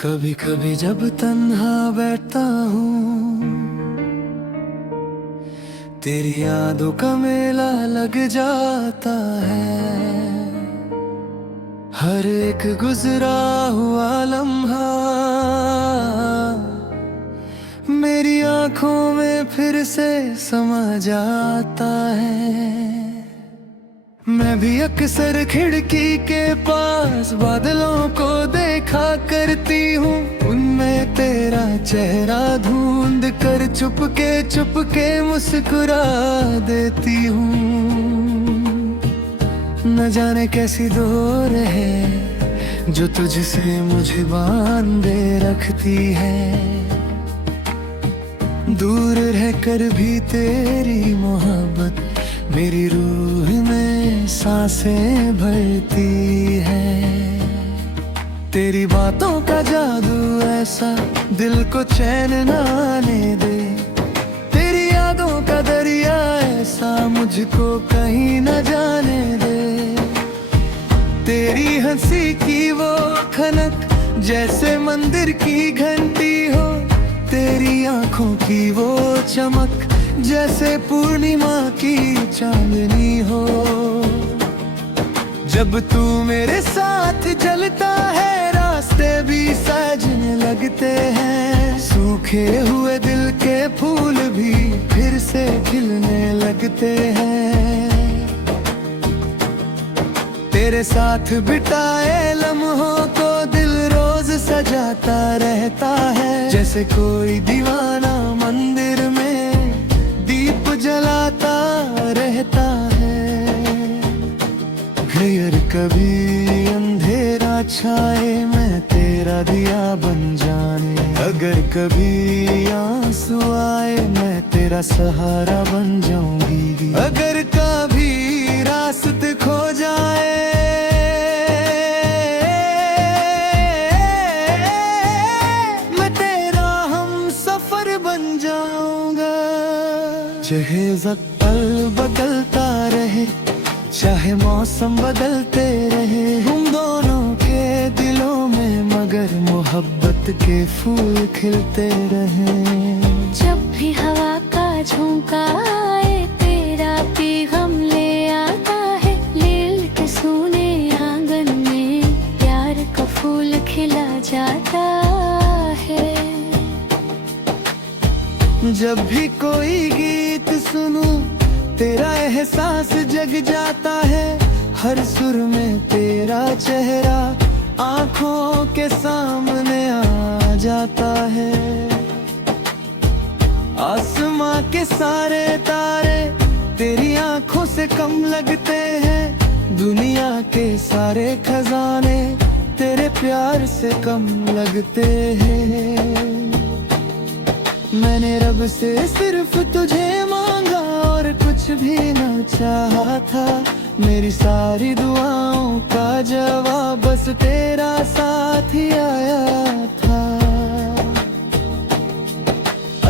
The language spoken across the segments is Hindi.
कभी कभी जब तन्हा बैठता हूँ, तेरी यादों का मेला लग जाता है। हर एक गुजरा हुआ लम्हा मेरी आंखों में फिर से समा जाता है। मैं भी अक्सर खिड़की के पास बादलों को देखा करती हूँ, उनमें तेरा चेहरा ढूंढ कर चुपके मुस्कुरा देती हूँ। न जाने कैसी डोर है जो तुझसे मुझे बांधे रखती है। दूर रहकर भी तेरी मोहब्बत मेरी रूह में सांसें भरती है। तेरी बातों का जादू ऐसा दिल को चैन न आने दे। तेरी यादों का दरिया ऐसा मुझको कहीं न जाने दे। तेरी हंसी की वो खनक जैसे मंदिर की घंटी हो, तेरी आंखों की वो चमक जैसे पूर्णिमा की चांदनी हो। जब तू मेरे साथ चलता है रास्ते भी सजने लगते हैं। सूखे हुए दिल के फूल भी फिर से खिलने लगते हैं। तेरे साथ बिताए लम्हों को दिल रोज सजाता रहता है। जैसे कोई दीवाना मंदिर में दीप जलाता रहता है। अगर कभी अंधेरा छाए मैं तेरा दिया बन जाने। अगर कभी आंसू आए मैं तेरा सहारा बन जाऊंगी। अगर कभी रास्ते खो जाए मैं तेरा हम सफर बन जाऊंगा। चाहे पल बदलता रहे, चाहे मौसम बदलते रहे, हम दोनों के दिलों में मगर मोहब्बत के फूल खिलते रहे। जब भी हवा का झोंका आए तेरा पैगाम ले आता है। लील के सोने आंगन में प्यार का फूल खिला जाता है। जब भी कोई गीत सुनूं तेरा एहसास जग जाता है। हर सुर में तेरा चेहरा आंखों के सामने आ जाता है। आसमां के सारे तारे तेरी आंखों से कम लगते हैं। दुनिया के सारे खजाने तेरे प्यार से कम लगते हैं। मैंने रब से सिर्फ तुझे मांगा और कुछ भी न चाहा था। मेरी सारी दुआओं का जवाब बस तेरा साथ ही आया था।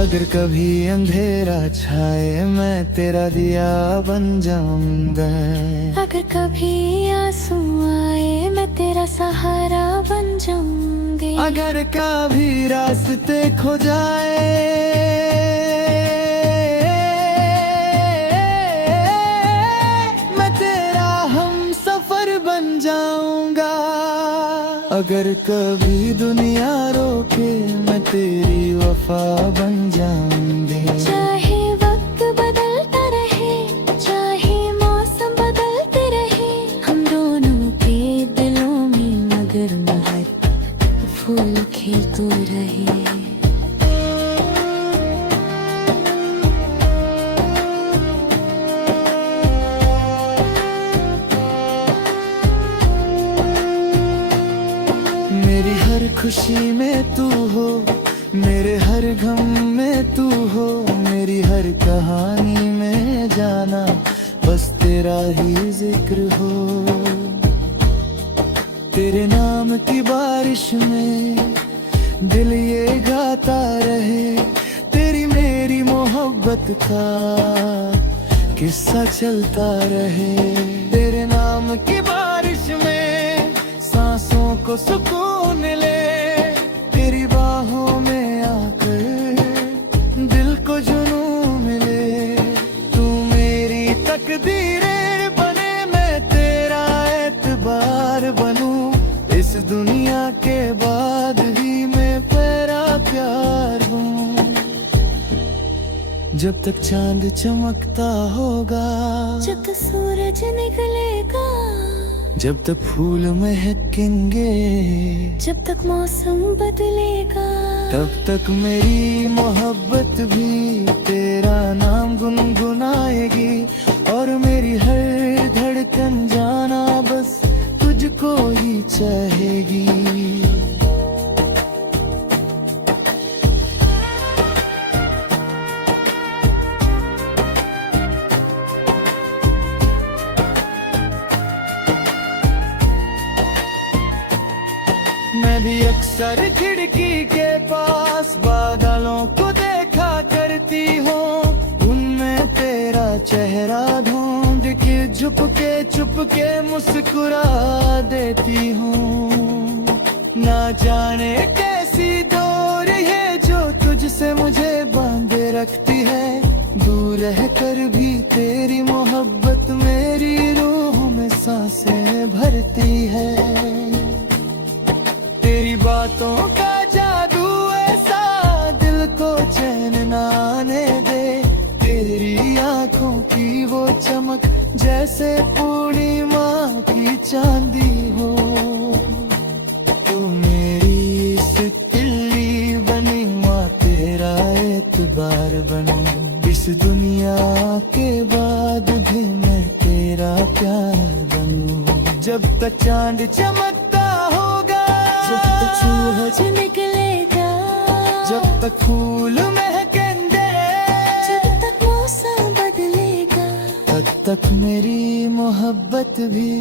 अगर कभी अंधेरा छाए मैं तेरा दिया बन जाऊंगा। अगर कभी आंसू आए मैं तेरा सहारा बन जाऊंगी। अगर कभी रास्ते खो जाए मैं तेरा हम सफर बन जाऊंगा। अगर कभी दुनिया रोके मैं तेरी वफा बन जाऊंगी। चाहे वक्त बदलता रहे, चाहे मौसम बदलते रहे, हम दोनों के दिलों में मगर मोहब्बत फूल खिलते रहे। मेरी हर खुशी में तू हो, मेरे हर गम में तू हो। मेरी हर कहानी में जाना बस तेरा ही जिक्र हो। तेरे नाम की बारिश में दिल ये गाता रहे। तेरी मेरी मोहब्बत का किस्सा चलता रहे। तेरे नाम की बारिश में सांसों को सुकून ले। जब तक चांद चमकता होगा, जब तक सूरज निकलेगा, जब तक फूल महकेंगे, जब तक मौसम बदलेगा, तब तक मेरी मोहब्बत भी तेरा नाम गुनगुनाएगी। और मेरी हर धड़कन जाना बस तुझको ही चाहेगी। मैं भी अक्सर खिड़की के पास बादलों को देखा करती हूँ, उनमें तेरा चेहरा ढूंढ के चुपके मुस्कुरा देती हूँ। ना जाने कैसी डोर है जो तुझसे मुझे बांधे रखती है, दूर रह कर भी तेरी मोहब्बत मेरी रूह में सांसें भरती है। तेरी बातों का जादू ऐसा दिल को चैन न आने दे, तेरी आंखों की वो चमक जैसे पूर्णिमा की चांदी हो। तू मेरी सितली बनी माँ, तेरा एतबार बनूं, इस दुनिया के बाद भी मैं तेरा प्यार बनूं। जब तक चांद चमकता होगा, जब तक सूरज निकलेगा, जब तक फूल महकेंगे, जब तक मौसम बदलेगा, तब तक मेरी मोहब्बत भी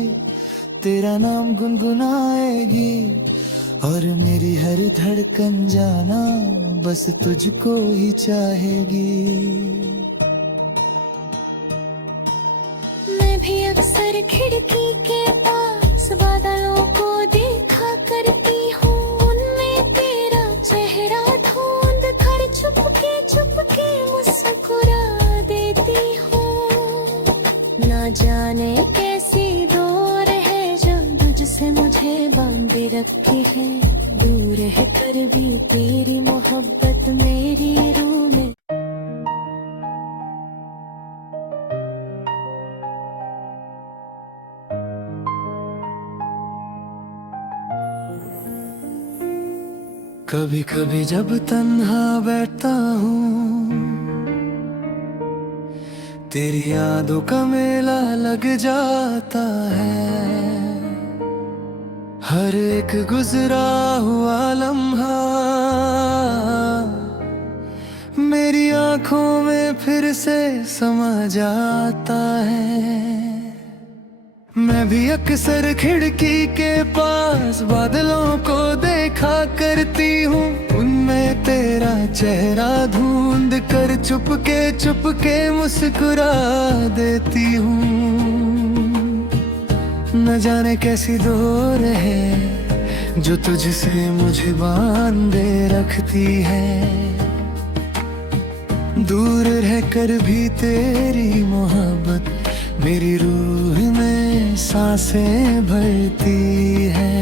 तेरा नाम गुनगुनाएगी। और मेरी हर धड़कन जाना बस तुझको ही चाहेगी। मैं भी अक्सर खिड़की के पास बादलों को देखा करती हूँ, उनमें तेरा चेहरा ढूंढ कर चुपके मुस्कुरा देती हूँ। ना जाने कैसी डोर है जो तुझसे मुझे बांधे रखी है, दूर है कर भी तेरी मोहब्बत मेरी रूह में। कभी कभी जब तन्हा बैठता हूँ, तेरी यादों का मेला लग जाता है। हर एक गुजरा हुआ लम्हा मेरी आंखों में फिर से समा जाता है। मैं भी अक्सर खिड़की के पास बादलों को देखा करती हूँ, उनमें तेरा चेहरा ढूंढ कर चुपके मुस्कुरा देती हूँ। न जाने कैसी डोर है जो तुझसे मुझे बांधे रखती है, दूर रहकर भी तेरी मोहब्बत मेरी रूह में सांसें भरती है।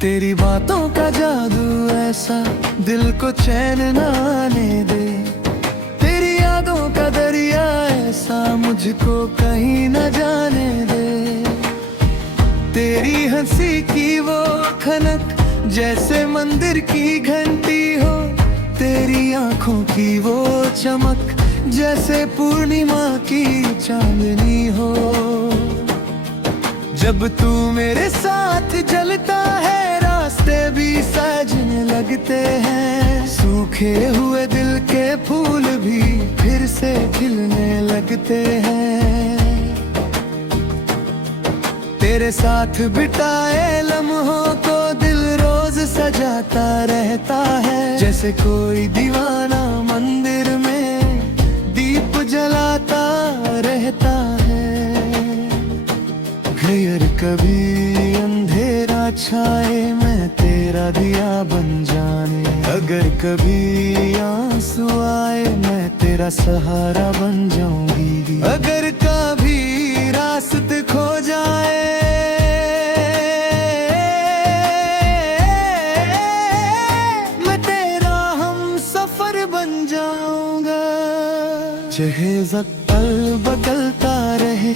तेरी बातों का जादू ऐसा दिल को चैन न आने दे, तेरी यादों का दरिया ऐसा मुझको कहीं न जाने दे। तेरी हंसी की वो खनक जैसे मंदिर की घंटी हो, तेरी आंखों की वो चमक जैसे पूर्णिमा की चांदनी हो। जब तू मेरे साथ जलता है, रास्ते भी सजने लगते हैं, सूखे हुए दिल के फूल भी फिर से खिलने लगते हैं। तेरे साथ बिताए लम्हों को दिल रोज सजाता रहता है, जैसे कोई दीवाना मंदिर में दीप जलाता रहता है। अगर कभी अंधेरा छाए मैं तेरा दिया बन जाने, अगर कभी आंसू आए मैं तेरा सहारा बन जाऊंगी, अगर कभी रास्ते खो जाए मैं तेरा हम सफर बन जाऊंगा। चाहे पल बदलता रहे,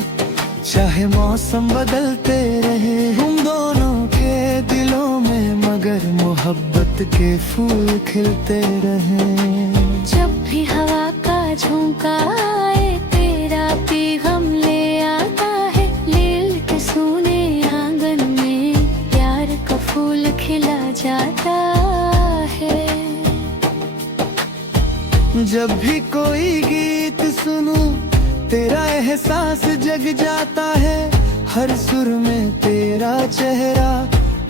चाहे मौसम बदलते रहे, हम दोनों के दिलों में मगर मोहब्बत के फूल खिलते रहे। जब भी हवा का झोंका आए तेरा पैगाम ले आता है, लील के सोने आंगन में प्यार का फूल खिला जाता है। जब भी कोई गीत सुनूं तेरा एहसास जग जाता है, हर सुर में तेरा चेहरा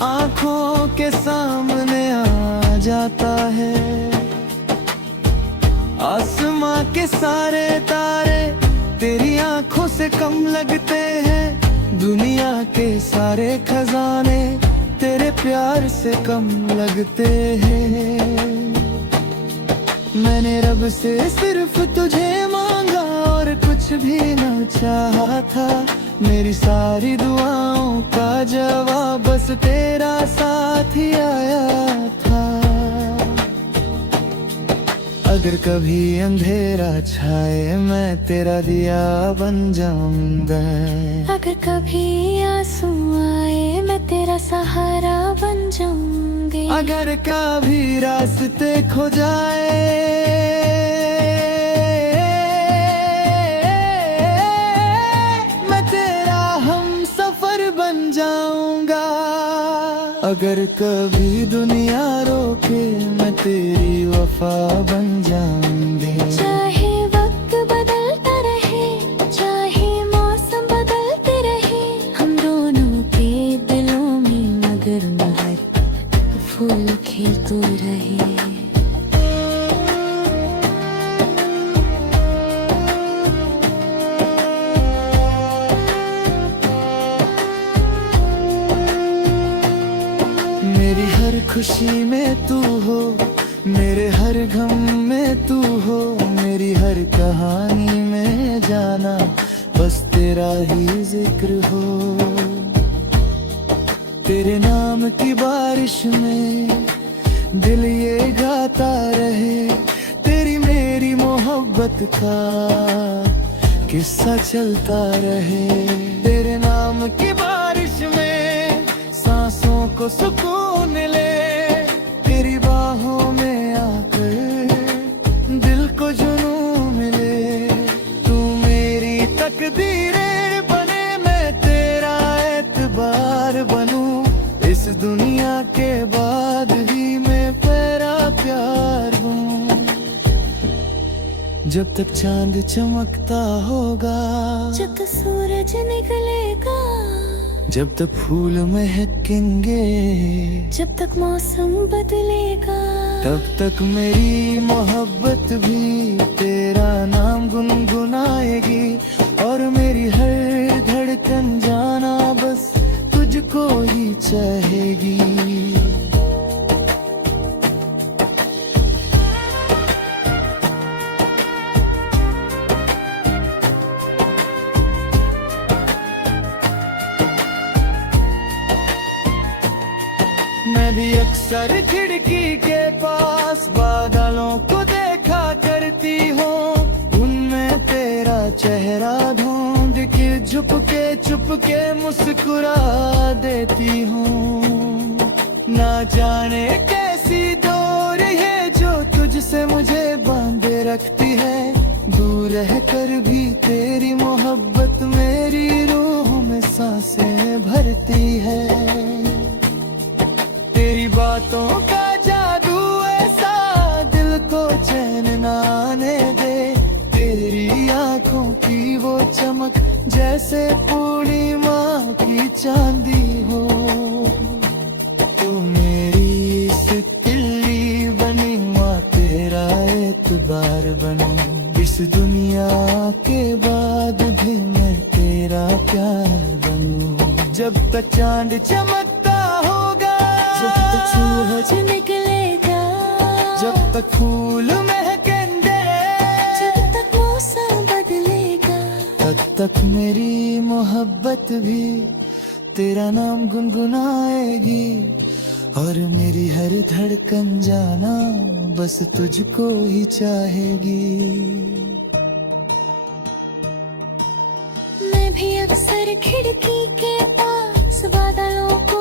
आंखों के सामने आ जाता है। आसमां के सारे तारे तेरी आंखों से कम लगते हैं, दुनिया के सारे खजाने तेरे प्यार से कम लगते हैं। मैंने रब से सिर्फ तुझे मांगा और कुछ भी न चाहा था, मेरी सारी दुआओं का जवाब बस तेरा साथ ही आया था। अगर कभी अंधेरा छाए मैं तेरा दिया बन जाऊंगा, अगर कभी आंसू आए मैं तेरा सहारा बन जाऊंगी, अगर कभी रास्ते खो जाए मैं तेरा हम सफर बन जाऊंगा, अगर कभी दुनिया रोके मैं तेरी वफा बन जाऊंगी। चाहे वक्त बदलता रहे, चाहे मौसम बदलते रहे, हम दोनों के दिलों में मगर मोहब्बत फूल खिलते रहे। मेरी हर खुशी में तू हो, मेरे हर गम में तू हो, मेरी हर कहानी में जाना बस तेरा ही जिक्र हो। तेरे नाम की बारिश में दिल ये गाता रहे, तेरी मेरी मोहब्बत का किस्सा चलता रहे। तेरे नाम की बारिश में सांसों को सुकून ले, तेरी बाहों में आकर दिल को जुनून मिले। तू मेरी तकदीरें बने, मैं तेरा एतबार बनूं, इस दुनिया के बाद ही मैं तेरा प्यार हूँ। जब तक चांद चमकता होगा, जब तक सूरज निकलेगा, जब तक फूल महकेंगे, जब तक मौसम बदलेगा, तब तक मेरी मोहब्बत भी तेरा नाम गुनगुनाएगी, और मेरी हर धड़कन जाना बस तुझको ही चाहेगी। मैं भी अक्सर खिड़की के पास बादलों को देखा करती हूँ, उनमें तेरा चेहरा ढूंढ के चुपके मुस्कुरा देती हूँ। ना जाने कैसी डोर है जो तुझसे मुझे बांधे रखती है, दूर रह कर भी तेरी मोहब्बत मेरी रूह में सांसें भरती है। तेरी बातों का जादू ऐसा दिल को चैन न आने दे, तेरी आंखों की वो चमक जैसे पूर्णिमा की चांदी हो। तू मेरी सितली बनी, माँ तेरा एतबार बनूं, इस दुनिया के बाद भी मैं तेरा प्यार बनूं। जब तक चांद चमकता होगा, जब तक सूरज निकलेगा, जब तक फूल महकेंगे, जब तक मौसम बदलेगा, तब तक मेरी मोहब्बत भी तेरा नाम गुनगुनाएगी, और मेरी हर धड़कन जाना बस तुझको ही चाहेगी। भी अक्सर खिड़की के पास बादलों को